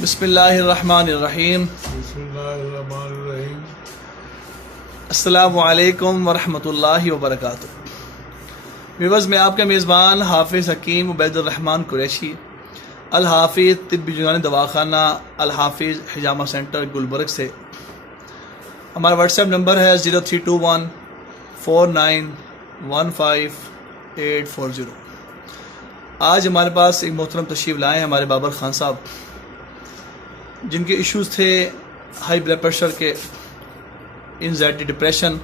بسم اللہ الرحمن الرحیم. بسم اللہ الرحمن الرحیم. السلام علیکم ورحمۃ اللہ وبرکاتہ. ویورز، میں آپ کا میزبان حافظ حکیم عبید الرحمن قریشی، الحافظ طبی یونانی دواخانہ الحافظ حجامہ سینٹر گلبرگ سے. ہمارا واٹس ایپ نمبر ہے 0321491580. آج ہمارے پاس ایک محترم تشریف لائے ہیں ہمارے بابر خان صاحب، جن کے ایشوز تھے ہائی بلڈ پریشر کے، انزائٹی، ڈپریشن،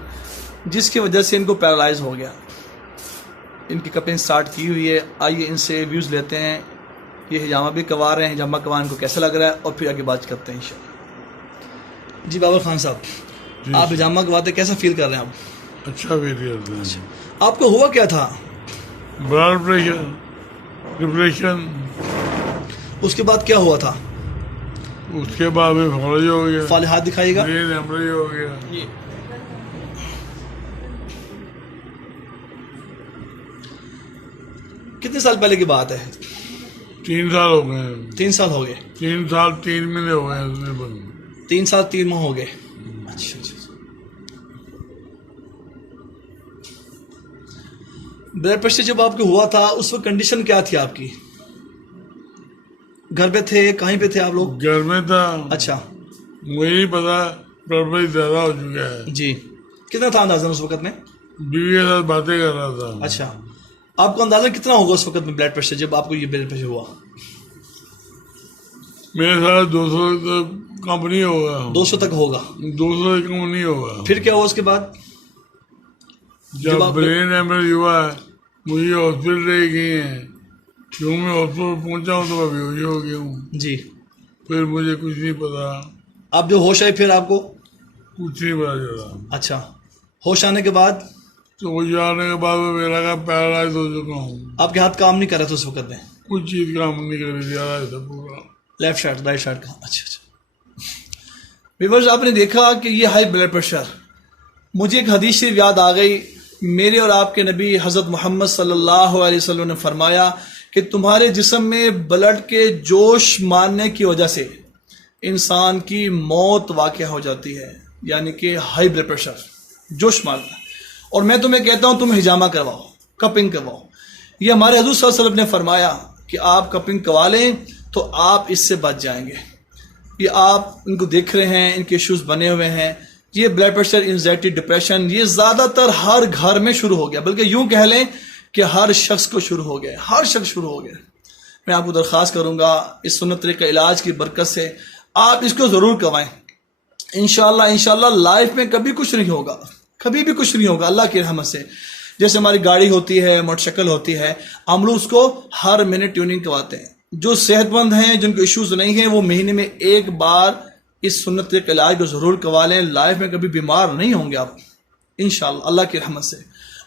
جس کی وجہ سے ان کو پیرالائز ہو گیا. ان کی کپنگ سٹارٹ کی ہوئی ہے. آئیے ان سے ویوز لیتے ہیں. یہ حجامہ بھی کروا رہے ہیں، حجامہ کروانے کو کیسا لگ رہا ہے، اور پھر آگے بات کرتے ہیں انشاءاللہ. جی بابر خان صاحب، جی آپ حجامہ کرواتے کیسا فیل کر رہے ہیں آپ؟ اچھا فیل کرتے ہیں. آپ کو ہوا کیا تھا؟ بلڈ پریشر، ڈپریشن، اس کے بعد کیا ہوا تھا؟ اس کے بعد میں فالج ہو گیا، فال ہاتھ دکھائیے گا. برین ہیمریج ہو گیا. کتنے سال پہلے کی بات ہے؟ 3 سال ہو گئے. 3 سال ہو گئے. 3 سال 3 مہینے ہو گئے اس میں بند. 3 سال 3 ماہ ہو گئے. اچھا. بلڈ پریشر جب آپ کو ہوا تھا اس وقت کنڈیشن کیا تھی آپ کی؟ گھر پہ تھے، کہیں پہ تھے آپ لوگ؟ گھر میں تھا. اچھا مجھے نہیں پتا بلڈ پریشر زیادہ ہو چکا ہے. جی. کتنا تھا اندازہ اس وقت میں؟ بیوی کے ساتھ باتیں کر رہا تھا. اچھا، آپ کو اندازہ کتنا ہوگا اس وقت میں بلڈ پریشر جب آپ کو یہ بلڈ پریشر ہوا؟ میرے ساتھ 200 کم نہیں ہوگا. 200 تک ہوگا. 200 سے کم نہیں ہوگا. پھر کیا ہوا اس کے بعد؟ جب برین ہیمریج ہوا ہے مجھے ہاسپٹل لے گئے ہیں. کیوں میں ہاسپٹل پہنچا ہوں تو میں بیہوش ہو گیا ہوں. جی. پھر مجھے کچھ نہیں پتا. آپ جو ہوش آئے پھر آپ کو کچھ نہیں پتا چلا. اچھا، ہوش آنے کے بعد تو وہ جانے کے بعد میں میرا کا پیرالائز ہو چکا ہوں. آپ کے ہاتھ کام نہیں کر رہا تھا اس وقت میں؟ کچھ چیز کام نہیں کر رہی تھی. تھا پورا لیفٹ سائڈ، رائٹ سائڈ کا. اچھا. ویورز، آپ نے دیکھا کہ یہ ہائی بلڈ پریشر، مجھے ایک حدیث شریف یاد آ گئی. میرے اور آپ کے نبی حضرت محمد صلی اللہ علیہ وسلم نے فرمایا کہ تمہارے جسم میں بلڈ کے جوش مارنے کی وجہ سے انسان کی موت واقع ہو جاتی ہے. یعنی کہ ہائی بلڈ پریشر، جوش مارنا. اور میں تمہیں کہتا ہوں تم حجامہ کرواؤ، کپنگ کرواؤ. یہ ہمارے حضور صلی اللہ علیہ وسلم نے فرمایا کہ آپ کپنگ کروا لیں تو آپ اس سے بچ جائیں گے. یہ آپ ان کو دیکھ رہے ہیں، ان کے ایشوز بنے ہوئے ہیں. یہ بلڈ پریشر، انزائٹی، ڈپریشن، یہ زیادہ تر ہر گھر میں شروع ہو گیا، بلکہ یوں کہہ لیں کہ ہر شخص کو شروع ہو گیا. ہر شخص شروع ہو گیا. میں آپ کو درخواست کروں گا اس سنت طریقہ علاج کی برکت سے آپ اس کو ضرور کروائیں. انشاءاللہ لائف میں کبھی کچھ نہیں ہوگا، کبھی بھی کچھ نہیں ہوگا اللہ کی رحمت سے. جیسے ہماری گاڑی ہوتی ہے، موٹر سائیکل ہوتی ہے، ہم لوگ اس کو ہر مہینے ٹیوننگ کرواتے ہیں. جو صحت مند ہیں، جن کو ایشوز نہیں ہیں، وہ مہینے میں ایک بار اس سنت طریقہ علاج کو ضرور کروا لیں. لائف میں کبھی بیمار نہیں ہوں گے آپ انشاءاللہ اللہ کی رحمت سے.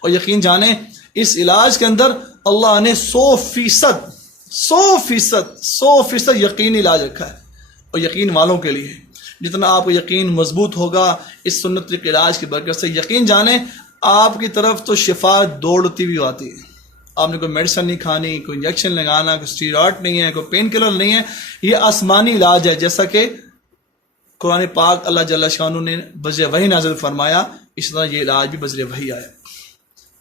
اور یقین جانیں اس علاج کے اندر اللہ نے 100% یقینی علاج رکھا ہے، اور یقین والوں کے لیے. جتنا آپ کو یقین مضبوط ہوگا اس سنت طریقہ علاج کی برکت سے، یقین جانیں آپ کی طرف تو شفا دوڑتی بھی آتی ہے. آپ نے کوئی میڈیسن نہیں کھانی، کوئی انجیکشن لگانا، کوئی اسٹیرائڈ نہیں ہے، کوئی پین کلر نہیں ہے. یہ آسمانی علاج ہے. جیسا کہ قرآن پاک اللہ جل شانہ نے بذریعہ وحی نازل فرمایا، اس طرح یہ علاج بھی بذریعہ وحی آیا.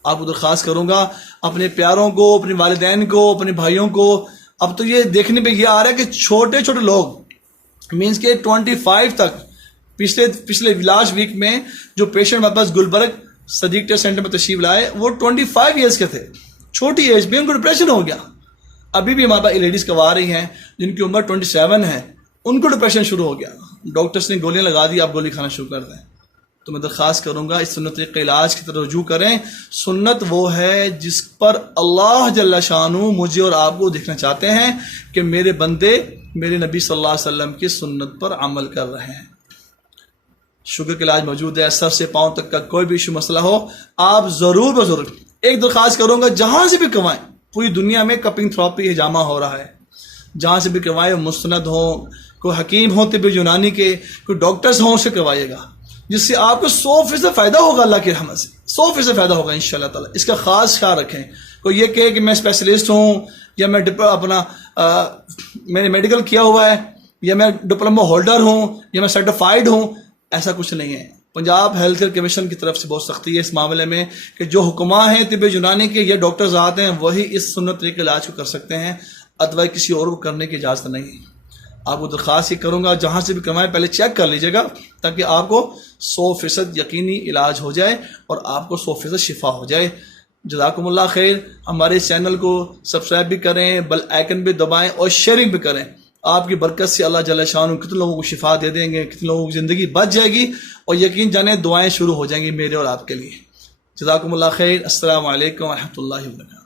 آپ کو درخواست کروں گا اپنے پیاروں کو، اپنے والدین کو، اپنے بھائیوں کو. اب تو یہ دیکھنے پہ یہ آ رہا ہے کہ چھوٹے چھوٹے لوگ مینس کے 25 تک، پچھلے لاسٹ ویک میں جو پیشنٹ ہمارے پاس گلبرگ صدیق ٹیسٹ سینٹر میں تشریف لائے وہ 25 ایئرس کے تھے. چھوٹی ایج میں ان کو ڈپریشن ہو گیا. ابھی بھی ہمارے پاس لیڈیز کروا رہی ہیں جن کی عمر 27 ہے، ان کو ڈپریشن شروع ہو گیا. ڈاکٹرس نے گولیاں لگا دی، آپ گولی کھانا شروع کر دیں. تو میں درخواست کروں گا اس سنت طریقہ علاج کی طرف رجوع کریں. سنت وہ ہے جس پر اللہ جل شانہ مجھے اور آپ کو دیکھنا چاہتے ہیں کہ میرے بندے میرے نبی صلی اللہ علیہ وسلم کی سنت پر عمل کر رہے ہیں. شوگر کا علاج موجود ہے. سر سے پاؤں تک کا کوئی بھی ایشو مسئلہ ہو آپ ضرور ایک درخواست کروں گا جہاں سے بھی کروائیں. پوری دنیا میں کپنگ تھراپی حجامہ ہو رہا ہے، جہاں سے بھی کروائیں، مستند ہوں، کوئی حکیم ہوں طب یونانی کے، کوئی ڈاکٹرز ہوں، اسے کروائیے گا، جس سے آپ کو 100% فائدہ ہوگا. اللہ کی رحمت سے 100% فائدہ ہوگا انشاءاللہ تعالی. اس کا خاص خیال رکھیں. کوئی یہ کہے کہ میں اسپیشلسٹ ہوں یا میں میں نے میڈیکل کیا ہوا ہے یا میں ڈپلوما ہولڈر ہوں یا میں سرٹیفائڈ ہوں، ایسا کچھ نہیں ہے۔ پنجاب ہیلتھ کیئر کمیشن کی طرف سے بہت سختی ہے اس معاملے میں کہ جو حکماں ہیں طب یونانی کے یا ڈاکٹرز آتے ہیں وہی اس سنت طریقے علاج کو کر سکتے ہیں، ادوائے کسی اور کو کرنے کی اجازت نہیں ہے۔ آپ کو درخواست یہ کروں گا جہاں سے بھی کروائیں پہلے چیک کر لیجیے گا تاکہ آپ کو 100% یقینی علاج ہو جائے اور آپ کو 100% شفا ہو جائے۔ جزاکم اللہ خیر۔ ہمارے چینل کو سبسکرائب بھی کریں، بیل آئیکن بھی دبائیں اور شیئرنگ بھی کریں۔ آپ کی برکت سے اللہ جل شانہ کتنے لوگوں کو شفا دے دیں گے، کتنے لوگوں کی زندگی بچ جائے گی، اور یقین جانیں دعائیں شروع ہو جائیں گی میرے اور آپ کے لیے۔ جزاکم اللہ خیر۔ السلام علیکم ورحمۃ اللہ وبرکاتہ۔